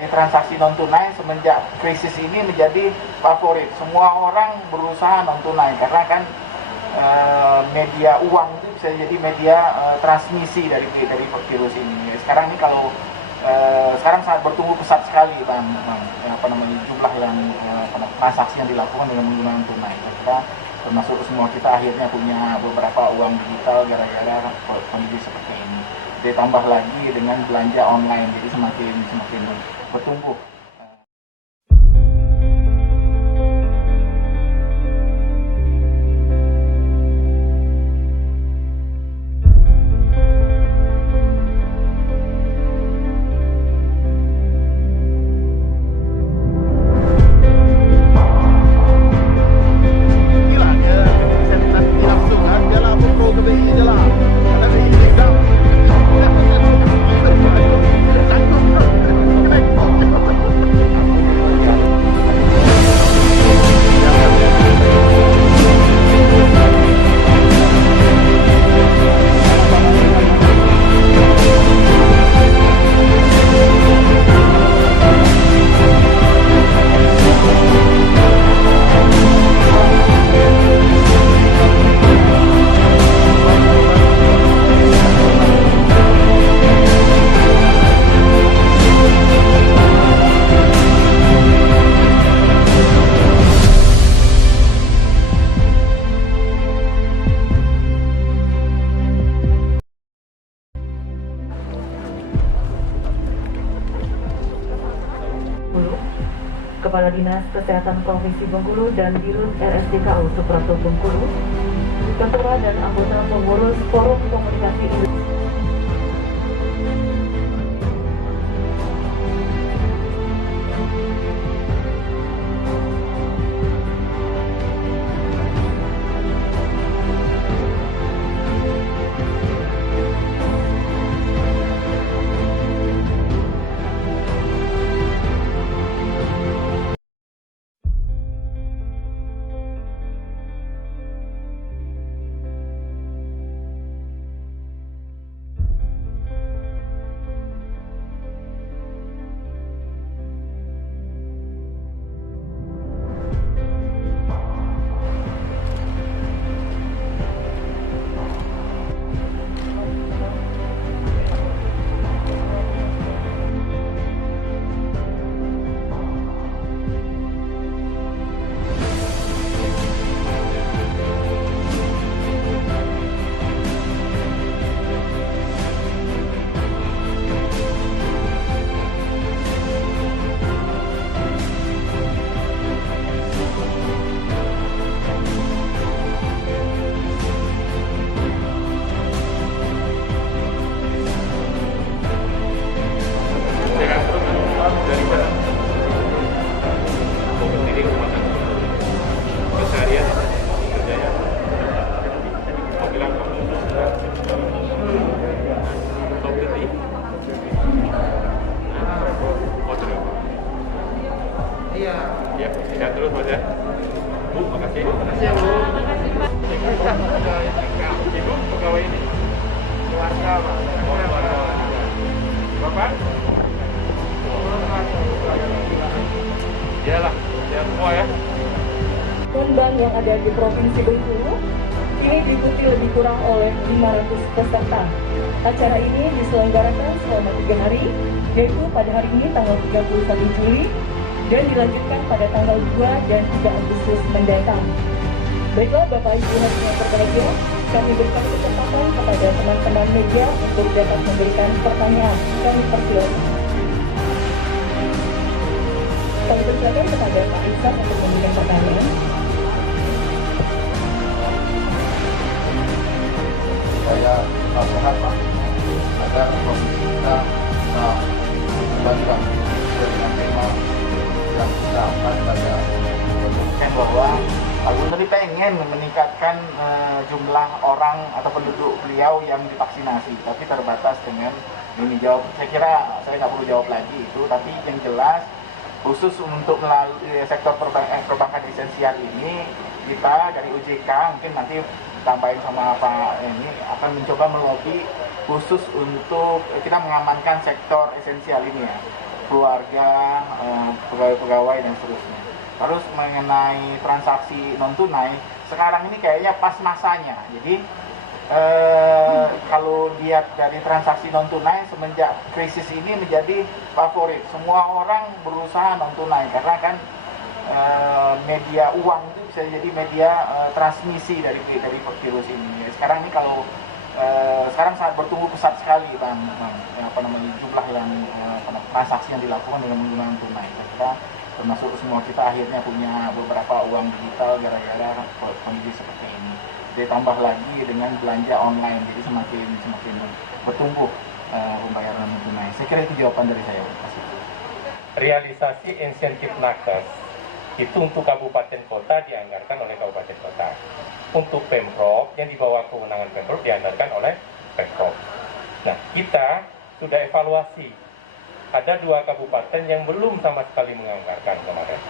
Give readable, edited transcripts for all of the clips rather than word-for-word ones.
Transaksi non tunai semenjak krisis ini menjadi favorit. Semua orang berusaha non tunai karena kan media uang itu bisa jadi media transmisi dari virus ini. Sekarang ini kalau sekarang sangat bertumbuh pesat sekali bang jumlah yang transaksi yang dilakukan dengan menggunakan tunai. Kita termasuk semua kita akhirnya punya beberapa uang digital gara-gara kondisi seperti ini. Ditambah lagi dengan belanja online, jadi semakin bertumbuh. Kepala Dinas Kesehatan Provinsi Bengkulu dan Dirut RSDKU Suprapto Bengkulu, Ketua dan anggota pengurus Forum Komunikasi Indonesia. Ya, sehat terus Mas ya. Bu, makasih. Makasih ya Bu. Ada Ibu pegawai ini. Keluarga Pak. Bapak? Iyalah, sehat semua ya. Bank yang ada di Provinsi Bengkulu kini diikuti lebih kurang oleh 500 peserta. Acara ini diselenggarakan selama 3 hari, yaitu pada hari ini tanggal 31 Juli dan dilanjutkan pada tanggal 2 dan 3 Agustus mendatang. Baiklah Bapak Ibu hadirin berbahagia, kami berikan kesempatan kepada teman-teman media untuk dapat memberikan pertanyaan. Kami persilakan. Kami persilakan kepada Pak Ihsan untuk memberikan pertanyaan. Supaya tetap sehat Pak, agar kondisi kita bisa kembalikan dengan tema yang kita angkat pada bahwa Pak Gubernur pengen meningkatkan jumlah orang atau penduduk beliau yang divaksinasi, tapi terbatas dengan ini jawab. Saya kira saya nggak perlu jawab lagi itu, tapi yang jelas khusus untuk melalui sektor perbankan esensial ini kita dari OJK mungkin nanti tambahin sama Pak ini akan mencoba melobi khusus untuk kita mengamankan sektor esensial ini ya. keluarga, pegawai-pegawai dan seterusnya. Terus mengenai transaksi non tunai, sekarang ini kayaknya pas masanya. Jadi kalau lihat dari transaksi non tunai semenjak krisis ini menjadi favorit. Semua orang berusaha non tunai karena kan media uang itu bisa jadi media transmisi dari virus ini. Sekarang ini kalau sekarang sangat bertumbuh pesat sekali jumlah yang transaksi yang dilakukan dengan menggunakan tunai. Kita termasuk semua kita akhirnya punya beberapa uang digital gara-gara kondisi seperti ini. Ditambah lagi dengan belanja online, jadi semakin bertumbuh pembayaran non tunai. Saya kira itu jawaban dari saya. Realisasi insentif nakes itu untuk kabupaten kota dianggarkan oleh kabupaten kota. Untuk Pemprov yang di bawah kewenangan Pemprov dianggarkan oleh Pemprov. Nah, kita sudah evaluasi. Ada 2 kabupaten yang belum sama sekali menganggarkan kemarin.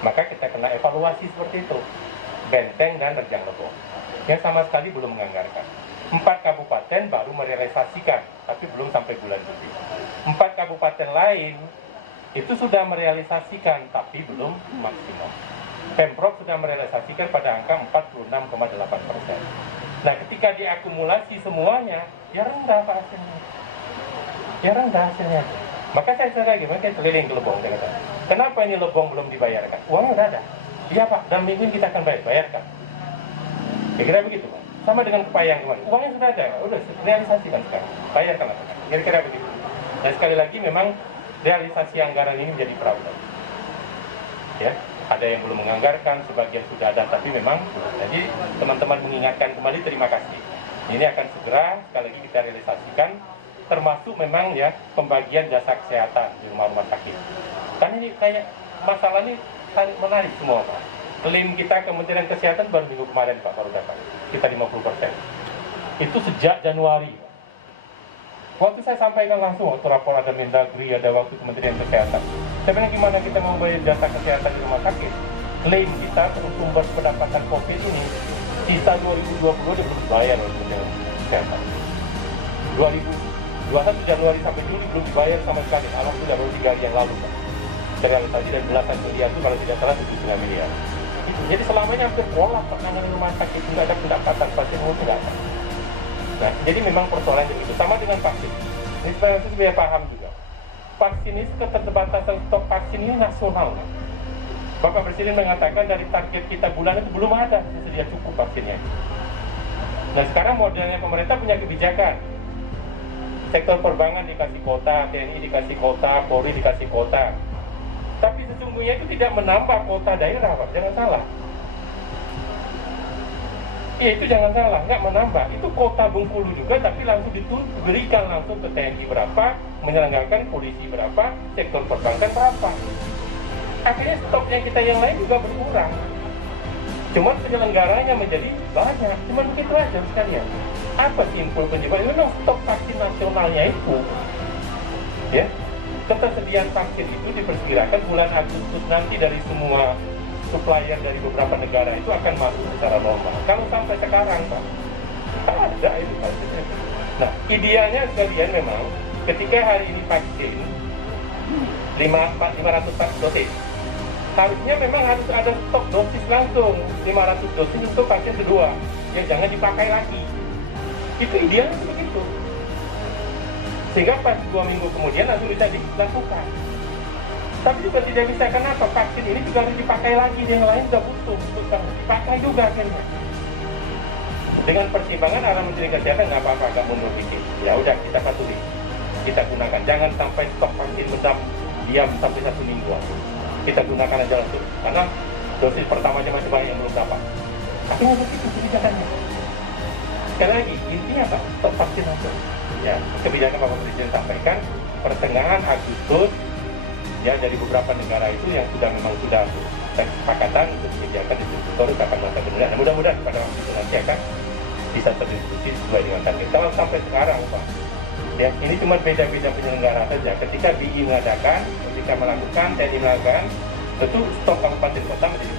Maka kita kena evaluasi seperti itu. Benteng dan Rejang Lebong. Yang sama sekali belum menganggarkan. 4 kabupaten baru merealisasikan, tapi belum sampai bulan Juli. 4 kabupaten lain itu sudah merealisasikan, tapi belum maksimal. Pemprov sudah merealisasikan pada angka 46,8%. Nah, ketika diakumulasi semuanya, ya rendah Pak hasilnya. Ya rendah hasilnya. Maka saya lagi, mungkin keliling ke Lebong. Kenapa ini Lebong belum dibayarkan? Uangnya udah ada. Iya Pak, dalam minggu ini kita akan bayarkan. Kira-kira begitu Pak. Sama dengan Kepayang kemarin. Uangnya sudah ada, udah realisasikan sekarang. Bayarkan lah. Kira-kira begitu. Dan sekali lagi memang realisasi anggaran ini menjadi problem. Ya, ada yang belum menganggarkan, sebagian sudah ada, tapi memang jadi teman-teman mengingatkan kembali, terima kasih. Ini akan segera sekali lagi kita realisasikan, termasuk memang ya pembagian jasa kesehatan di rumah-rumah sakit. Kan ini kayak masalah ini menarik semua Pak. Klaim kita Kementerian Kesehatan baru minggu kemarin Pak baru dapat. Kita 50%. Itu sejak Januari. Waktu saya sampaikan langsung, waktu rapor ada Mendagri, ada waktu Kementerian Kesehatan. Saya bilang gimana kita mau bayar jasa kesehatan di rumah sakit? Klaim kita sumber pendapatan COVID ini, sisa 2020 dia belum dibayar oleh Kementerian Kesehatan. 2021 Januari sampai Juli belum dibayar sama sekali. Alhamdulillah baru 3 hari yang lalu Pak. Realisasi dan belasan miliar itu kalau tidak salah 7,5 miliar. Jadi selamanya hampir pola penanganan rumah sakit, tidak ada pendapatan, pasien umum tidak ada. Nah, jadi memang persoalan begitu. Sama dengan vaksin. Ini supaya paham juga. Vaksin ini keterbatasan stok vaksin ini nasional. Bapak Presiden mengatakan dari target kita bulan itu belum ada sedia cukup vaksinnya. Nah, sekarang modelnya pemerintah punya kebijakan. Sektor perbankan dikasih kuota, TNI dikasih kuota, Polri dikasih kuota. Tapi sesungguhnya itu tidak menambah kuota daerah, Pak. Jangan salah. Ya itu jangan salah, nggak menambah. Itu kota Bengkulu juga, tapi langsung diberikan langsung ke TNI berapa, menyelenggarakan polisi berapa, sektor perbankan berapa. Akhirnya stoknya kita yang lain juga berkurang. Cuman penyelenggaranya menjadi banyak. Cuman begitu aja sekalian. Apa simpul penyebab? Memang stok vaksin nasionalnya itu, ya, ketersediaan vaksin itu diperkirakan bulan Agustus nanti dari semua supplier dari beberapa negara itu akan masuk secara normal. Kalau sampai sekarang Pak, tak ada itu vaksinnya. Nah, idealnya sekalian memang ketika hari ini vaksin 500 dosis, harusnya memang harus ada stok dosis langsung 500 dosis untuk vaksin kedua yang jangan dipakai lagi. Itu idealnya begitu. Sehingga pas 2 minggu kemudian langsung bisa dilakukan. Tapi juga tidak bisa, kenapa? Vaksin ini juga harus dipakai lagi, yang lain sudah butuh, dipakai juga akhirnya. Dengan pertimbangan arah Menteri Kesehatan, nggak apa-apa, nggak mundur dikit. Ya udah, kita patuhi, kita gunakan. Jangan sampai stok vaksin diam sampai 1 minggu. Kita gunakan aja langsung, karena dosis pertamanya masih banyak yang belum dapat. Tapi nggak begitu kebijakannya. Sekali lagi, intinya Pak, stok vaksin langsung. Ya, kebijakan Bapak Presiden sampaikan, pertengahan Agustus, ya dari beberapa negara itu yang memang sudah kesepakatan untuk menyediakan distributor akan masa kemudian. Nah, mudah-mudahan pada waktu itu nanti akan bisa terdistribusi sesuai dengan target. Kalau sampai sekarang Pak, ya ini cuma beda-beda penyelenggara saja. Ketika BI mengadakan, ketika melakukan, TNI melakukan, tentu stok kabupaten kota menjadi